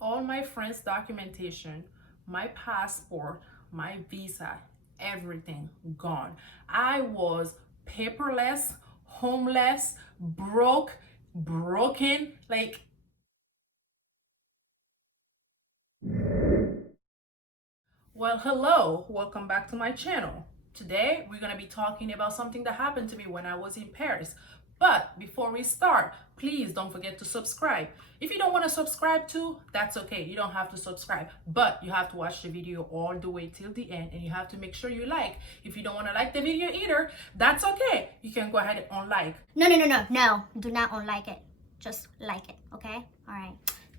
all my friends' documentation, my passport, my visa, everything gone. I was paperless, homeless, broken. Like, well, hello, welcome back to my channel. Today, we're gonna be talking about something that happened to me when I was in Paris. But before we start, please don't forget to subscribe. If you don't want to subscribe to, that's okay. You don't have to subscribe, but you have to watch the video all the way till the end, and you have to make sure you like. If you don't want to like the video either, that's okay. You can go ahead and unlike. No. Do not unlike it. Just like it, okay? All right.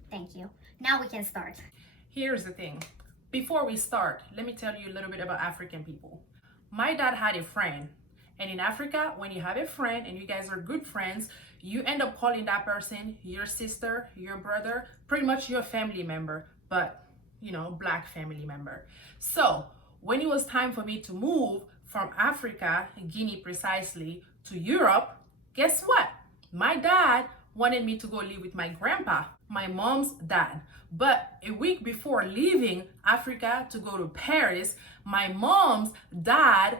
Thank you. Now we can start. Here's the thing. Before we start, let me tell you a little bit about African people. My dad had a friend, and in Africa, when you have a friend and you guys are good friends, you end up calling that person your sister, your brother, pretty much your family member, but black family member. So when it was time for me to move from Africa, Guinea precisely, to Europe, guess what? My dad wanted me to go live with my grandpa, my mom's dad. But a week before leaving Africa to go to Paris, my mom's dad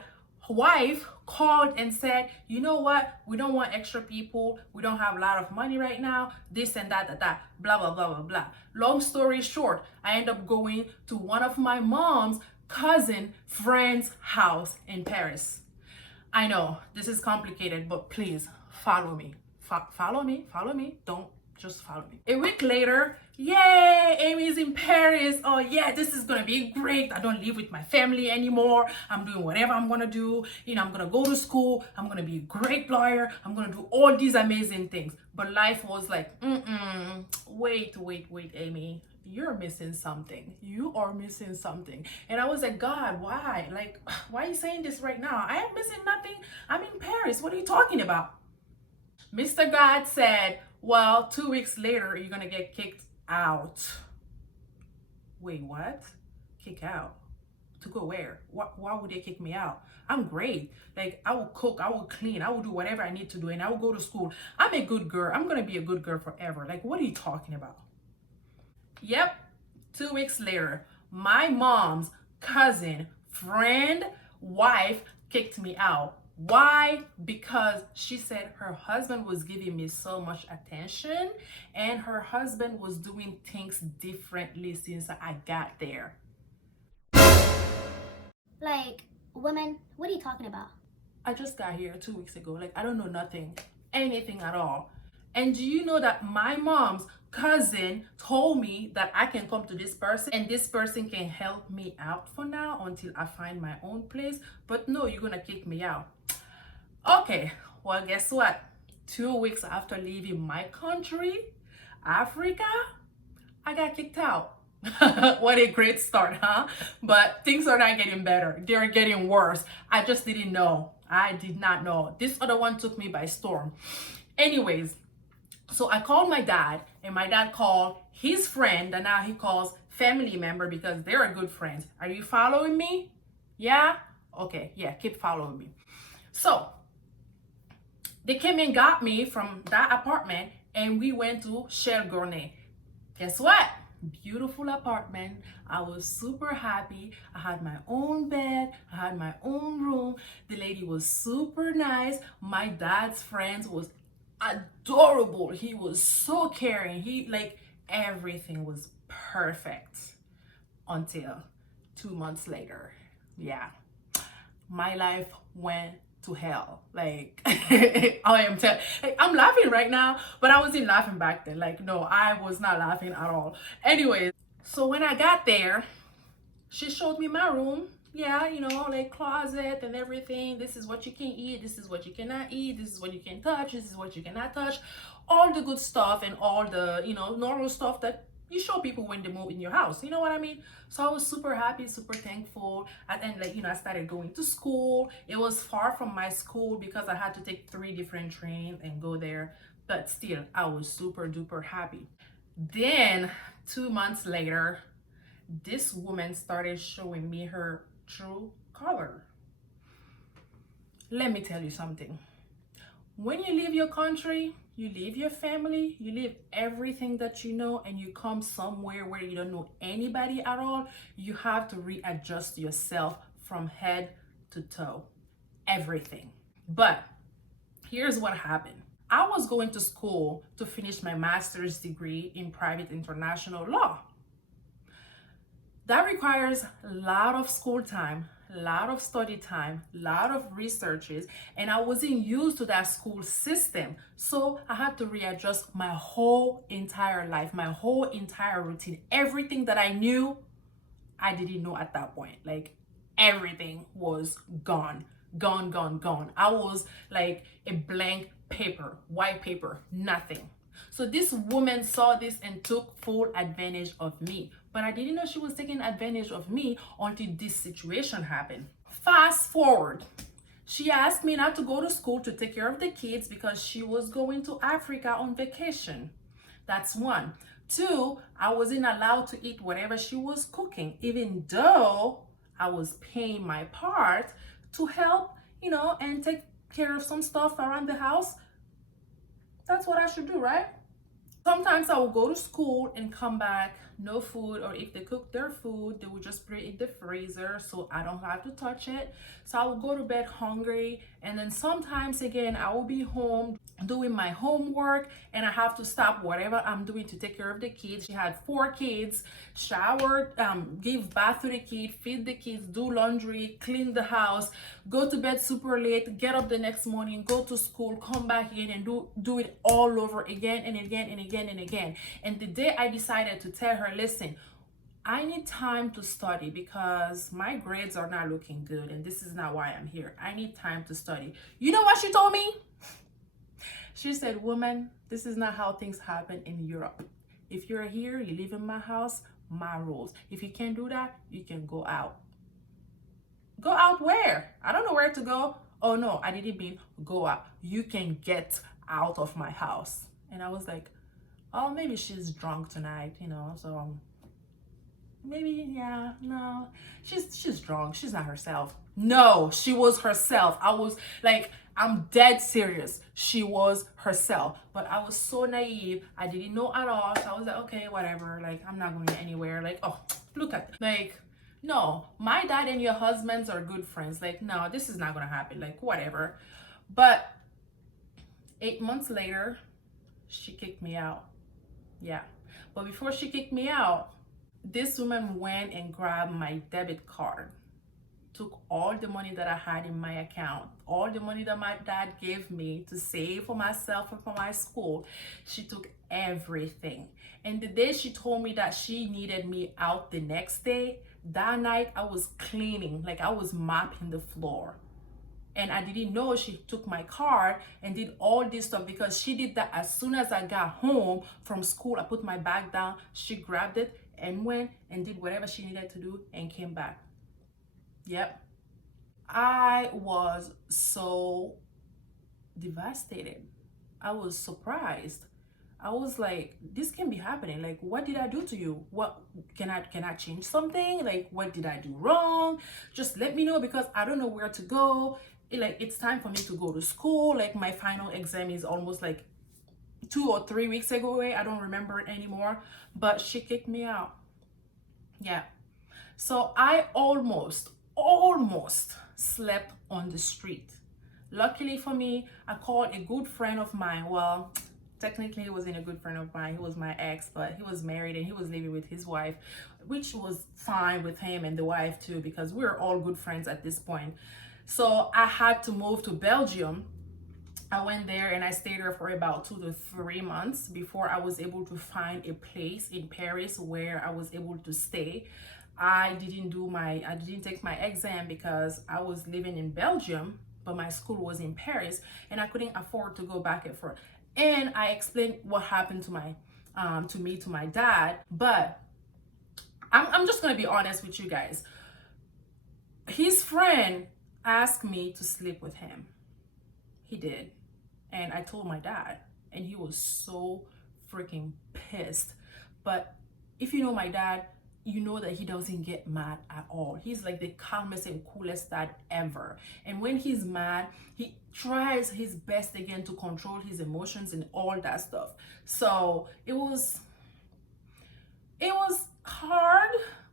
wife called and said, you know what, we don't want extra people, we don't have a lot of money right now, this and that, blah blah blah blah blah. Long story short, I end up going to one of my mom's cousin friend's house in Paris. I know this is complicated, but please follow me. Follow me. Don't just follow me. A week later, yay, Amy's in Paris. Oh yeah, this is gonna be great. I don't live with my family anymore. I'm doing whatever I'm gonna do. I'm gonna go to school. I'm gonna be a great lawyer. I'm gonna do all these amazing things. But life was like, wait, Amy. You're missing something. You are missing something. And I was like, God, why? Like, why are you saying this right now? I am missing nothing. I'm in Paris. What are you talking about? Mr. God said, well, 2 weeks later, you're going to get kicked out. Wait, what? Kick out? To go where? Why would they kick me out? I'm great. Like, I will cook, I will clean, I will do whatever I need to do, and I will go to school. I'm a good girl. I'm going to be a good girl forever. Like, what are you talking about? Yep, 2 weeks later, my mom's cousin, friend, wife kicked me out. Why? Because she said her husband was giving me so much attention and her husband was doing things differently since I got there. Like, women, what are you talking about? I just got here 2 weeks ago. Like, I don't know nothing, anything at all. And do you know that my mom's cousin told me that I can come to this person and this person can help me out for now until I find my own place? But no, you're gonna kick me out. Okay, well, guess what? 2 weeks after leaving my country, Africa, I got kicked out. What a great start, huh? But things are not getting better. They're getting worse. I just didn't know. I did not know. This other one took me by storm. Anyways, so I called my dad, and my dad called his friend, and now he calls family member because they're good friends. Are you following me? Yeah? Okay, yeah, keep following me. So they came and got me from that apartment, and we went to Cher. Guess what? Beautiful apartment. I was super happy. I had my own bed. I had my own room. The lady was super nice. My dad's friends was adorable. He was so caring. Everything was perfect until 2 months later. Yeah. My life went to hell. I'm laughing right now, but I wasn't laughing back then. Like, no, I was not laughing at all. Anyways, so when I got there, she showed me my room. Yeah, like closet and everything. This is what you can eat. This is what you cannot eat. This is what you can touch. This is what you cannot touch. All the good stuff and all the, normal stuff that you show people when they move in your house. You know what I mean? So I was super happy, super thankful. And then, I started going to school. It was far from my school because I had to take 3 different trains and go there. But still, I was super duper happy. Then 2 months later, this woman started showing me her true color. Let me tell you something. When you leave your country, you leave your family, you leave everything that you know, and you come somewhere where you don't know anybody at all, you have to readjust yourself from head to toe, everything. But here's what happened. I was going to school to finish my master's degree in private international law. That requires a lot of school time, a lot of study time, a lot of researches, and I wasn't used to that school system. So I had to readjust my whole entire life, my whole entire routine. Everything that I knew, I didn't know at that point. Like everything was gone, gone, gone, gone. I was like a blank paper, white paper, nothing. So this woman saw this and took full advantage of me. But I didn't know she was taking advantage of me until this situation happened. Fast forward. She asked me not to go to school to take care of the kids because she was going to Africa on vacation. That's one. Two, I wasn't allowed to eat whatever she was cooking, even though I was paying my part to help, and take care of some stuff around the house. That's what I should do, right? Sometimes I will go to school and come back, no food, or if they cook their food, they will just put it in the freezer so I don't have to touch it. So I will go to bed hungry, and then sometimes again, I will be home doing my homework and I have to stop whatever I'm doing to take care of the kids. She had 4 kids, shower, give bath to the kid, feed the kids, do laundry, clean the house, go to bed super late, get up the next morning, go to school, come back again and do it all over again and again and again and again. And the day I decided to tell her, listen, I need time to study because my grades are not looking good and this is not why I'm here. I need time to study. You know what she told me? She said, woman, this is not how things happen in Europe. If you're here, you live in my house, my rules. If you can't do that, you can go out. Go out where? I don't know where to go. Oh no, I didn't mean go out. You can get out of my house. And I was like, oh, maybe she's drunk tonight, so maybe, yeah, no, she's drunk. She's not herself. No, she was herself. I was like, I'm dead serious. She was herself. But I was so naive. I didn't know at all. So I was like, okay, whatever. Like, I'm not going anywhere. Like, oh, look at that. Like, no, my dad and your husbands are good friends. Like, no, this is not going to happen. Like, whatever. But 8 months later, she kicked me out. Yeah. But before she kicked me out, this woman went and grabbed my debit card, took all the money that I had in my account, all the money that my dad gave me to save for myself and for my school. She took everything. And the day she told me that she needed me out the next day, that night I was cleaning, like I was mopping the floor. And I didn't know she took my card and did all this stuff because she did that as soon as I got home from school. I put my bag down, she grabbed it and went and did whatever she needed to do and came back. Yep. I was so devastated. I was surprised. I was like, this can be happening. Like, what did I do to you? What can I change something? Like, what did I do wrong? Just let me know because I don't know where to go. It's time for me to go to school. Like, my final exam is almost like 2 or 3 weeks ago away. I don't remember it anymore. But she kicked me out. Yeah. So I almost slept on the street. Luckily for me, I called a good friend of mine. Well, technically he wasn't a good friend of mine. He was my ex, but he was married and he was living with his wife, which was fine with him and the wife too, because we were all good friends at this point. So I had to move to Belgium. I went there and I stayed there for about 2 to 3 months before I was able to find a place in Paris where I was able to stay. I didn't take my exam because I was living in Belgium, but my school was in Paris and I couldn't afford to go back and forth. And I explained what happened to my dad, but I'm just gonna be honest with you guys. His friend asked me to sleep with him. He did. And I told my dad and he was so freaking pissed. But if you know my dad, you know that he doesn't get mad at all. He's like the calmest and coolest dad ever. And when he's mad, he tries his best again to control his emotions and all that stuff. So it was hard,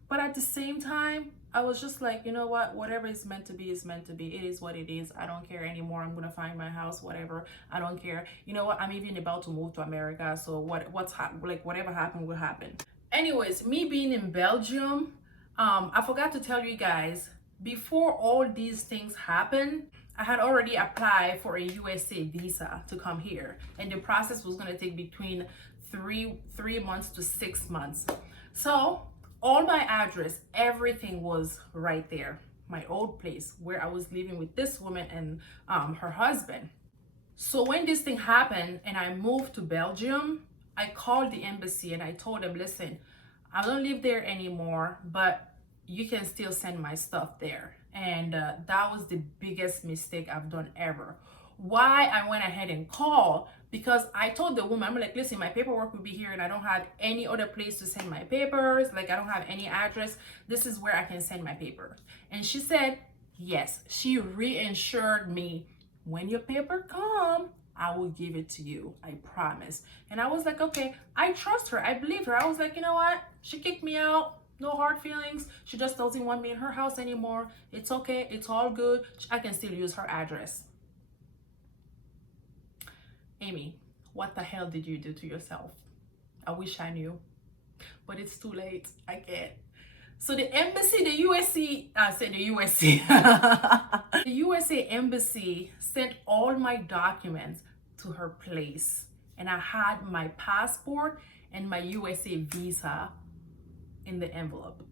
but at the same time, I was just like, you know what, whatever is meant to be is meant to be. It is what it is. I don't care anymore. I'm gonna find my house, whatever. I don't care. You know what, I'm even about to move to America, so whatever happened will happen. Anyways, me being in Belgium, I forgot to tell you guys, before all these things happened, I had already applied for a USA visa to come here, and the process was going to take between three months to 6 months. So all my address, everything was right there, my old place where I was living with this woman and her husband. So when this thing happened and I moved to Belgium, I called the embassy and I told them, listen, I don't live there anymore, but you can still send my stuff there. And that was the biggest mistake I've done ever. Why I went ahead and called, because I told the woman, I'm like, listen, my paperwork will be here and I don't have any other place to send my papers. Like, I don't have any address. This is where I can send my paper. And she said, yes. She reassured me, when your paper come, I will give it to you. I promise. And I was like, okay, I trust her. I believe her. I was like, you know what? She kicked me out. No hard feelings. She just doesn't want me in her house anymore. It's okay. It's all good. I can still use her address. Amy, what the hell did you do to yourself? I wish I knew, but it's too late. I can't. So the embassy, the USA embassy sent all my documents to her place, and I had my passport and my USA visa in the envelope.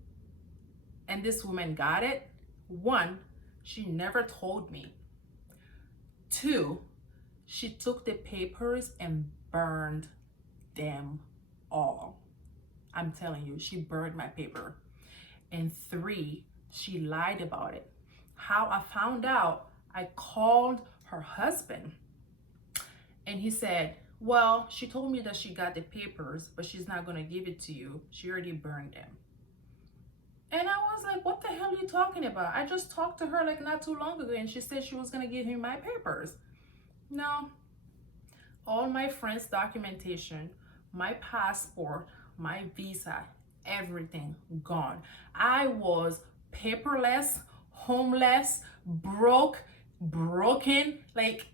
And this woman got it. One, she never told me. Two, she took the papers and burned them all. I'm telling you, she burned my paper. And three, she lied about it. How I found out, I called her husband and he said, well, she told me that she got the papers, but she's not going to give it to you. She already burned them. And I was like, what the hell are you talking about? I just talked to her like not too long ago and she said she was going to give me my papers. No. All my friends' documentation, my passport, my visa, everything gone. I was paperless, homeless, broken. Like,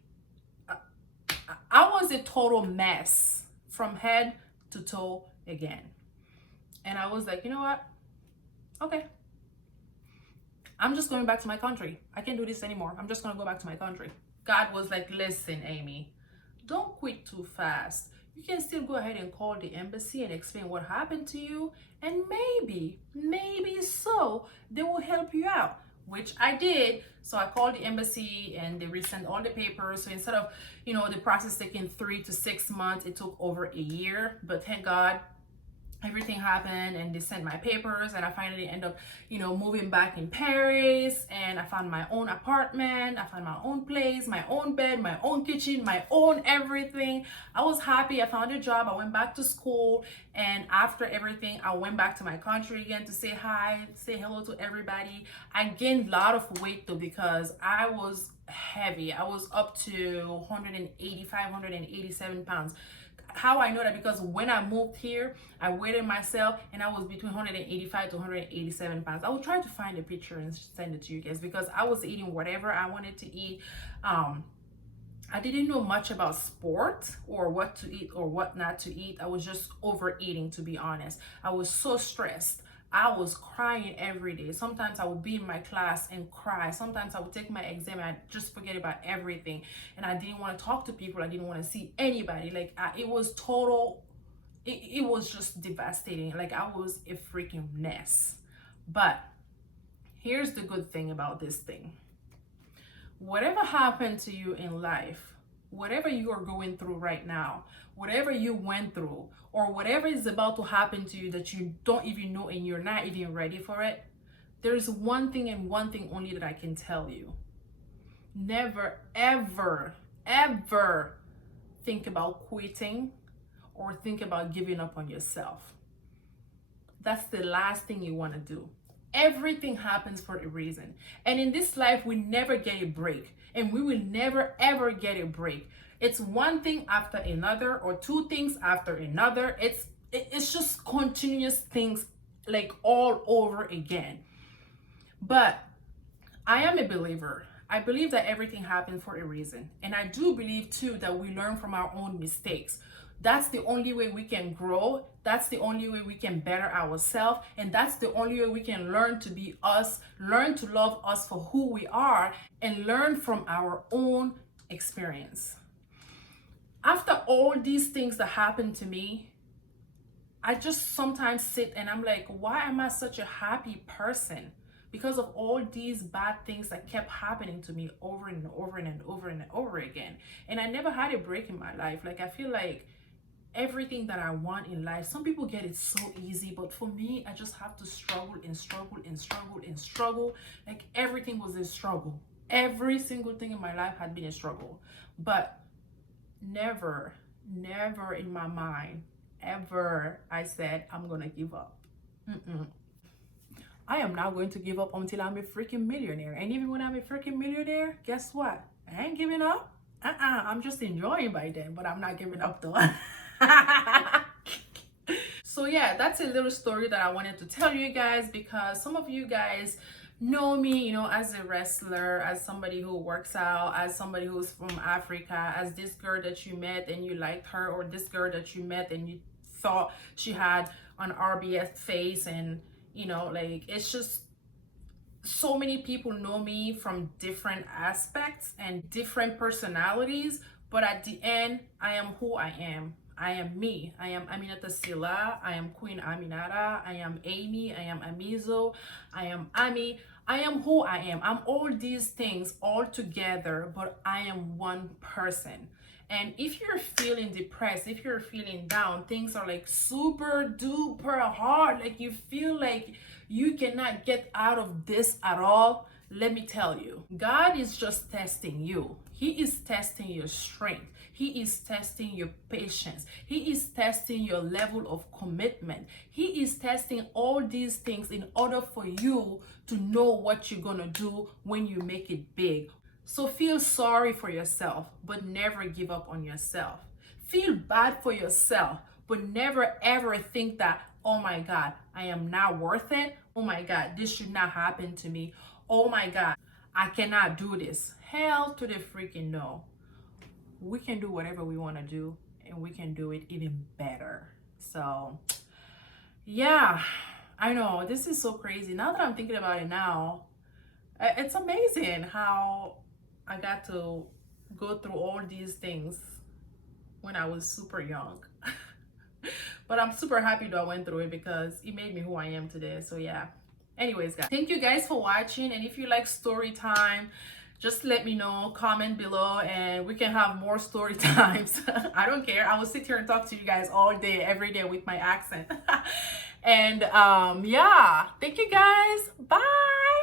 I was a total mess from head to toe again. And I was like, you know what? Okay. I'm just going back to my country. I can't do this anymore. I'm just going to go back to my country. God was like, listen, Amy, don't quit too fast. You can still go ahead and call the embassy and explain what happened to you. And maybe so, they will help you out, which I did. So I called the embassy and they resent all the papers. So instead of, the process taking 3 to 6 months, it took over a year. But thank God, everything happened and they sent my papers and I finally end up, moving back in Paris, and I found my own apartment. I found my own place, my own bed, my own kitchen, my own everything. I was happy. I found a job. I went back to school, and after everything, I went back to my country again to say hi, say hello to everybody. I gained a lot of weight though, because I was heavy. I was up to 185, 187 pounds. How I know that? Because when I moved here, I weighed myself and I was between 185 to 187 pounds. I will try to find a picture and send it to you guys, because I was eating whatever I wanted to eat. I didn't know much about sport or what to eat or what not to eat. I was just overeating, to be honest. I was so stressed. I was crying every day. Sometimes I would be in my class and cry. Sometimes I would take my exam and I'd just forget about everything. And I didn't want to talk to people. I didn't want to see anybody. Like, it was total, it was just devastating. Like, I was a freaking mess. But here's the good thing about this thing. Whatever happened to you in life, whatever you are going through right now, whatever you went through, or whatever is about to happen to you that you don't even know and you're not even ready for it, there's one thing and one thing only that I can tell you. Never, ever, ever think about quitting or think about giving up on yourself. that's the last thing you want to do. Everything happens for a reason. And in this life, we never get a break. And we will never ever get a break. It's one thing after another, or two things after another. It's just continuous things, like all over again. But I am a believer. I believe that everything happens for a reason. And I do believe too that we learn from our own mistakes. That's the only way we can grow. That's the only way we can better ourselves. And that's the only way we can learn to be us, learn to love us for who we are, and learn from our own experience. After all these things that happened to me, I just sometimes sit and I'm like, why am I such a happy person? Because of all these bad things that kept happening to me over and over and over and over again. And I never had a break in my life. Like, I feel like everything that I want in life, some people get it so easy, but for me, I just have to struggle and struggle and struggle and struggle. Like, everything was a struggle. Every single thing in my life had been a struggle. But never in my mind, ever I said, I'm gonna give up. I am not going to give up until I'm a freaking millionaire. And even when I'm a freaking millionaire, guess what? I ain't giving up. I'm just enjoying by then, but I'm not giving up though. So yeah, that's a little story that I wanted to tell you guys, because some of you guys know me, you know, as a wrestler, as somebody who works out, as somebody who's from Africa, as this girl that you met and you liked her, or this girl that you met and you thought she had an RBF face. And you know, like, it's just so many people know me from different aspects and different personalities, but at the end, I am who I am. I am me. I am Aminata Silla. I am Queen Aminata. I am Amy. I am Amizo. I am Ami. I am who I am. I'm all these things all together, but I am one person. And if you're feeling depressed, if you're feeling down, things are like super duper hard, like you feel like you cannot get out of this at all, let me tell you, God is just testing you. He is testing your strength. He is testing your patience. He is testing your level of commitment. He is testing all these things in order for you to know what you're gonna do when you make it big. So feel sorry for yourself, but never give up on yourself. Feel bad for yourself, but never ever think that, oh my God, I am not worth it. Oh my God, this should not happen to me. Oh my God, I cannot do this. Hell to the freaking no. We can do whatever we want to do, and we can do it even better. So yeah, I know this is so crazy. Now that I'm thinking about it now, it's amazing how I got to go through all these things when I was super young. But I'm super happy that I went through it, because it made me who I am today. So yeah. Anyways, guys, thank you guys for watching. And if you like story time, just let me know, comment below, and we can have more story times. I don't care. I will sit here and talk to you guys all day, every day with my accent. And yeah, thank you guys. Bye.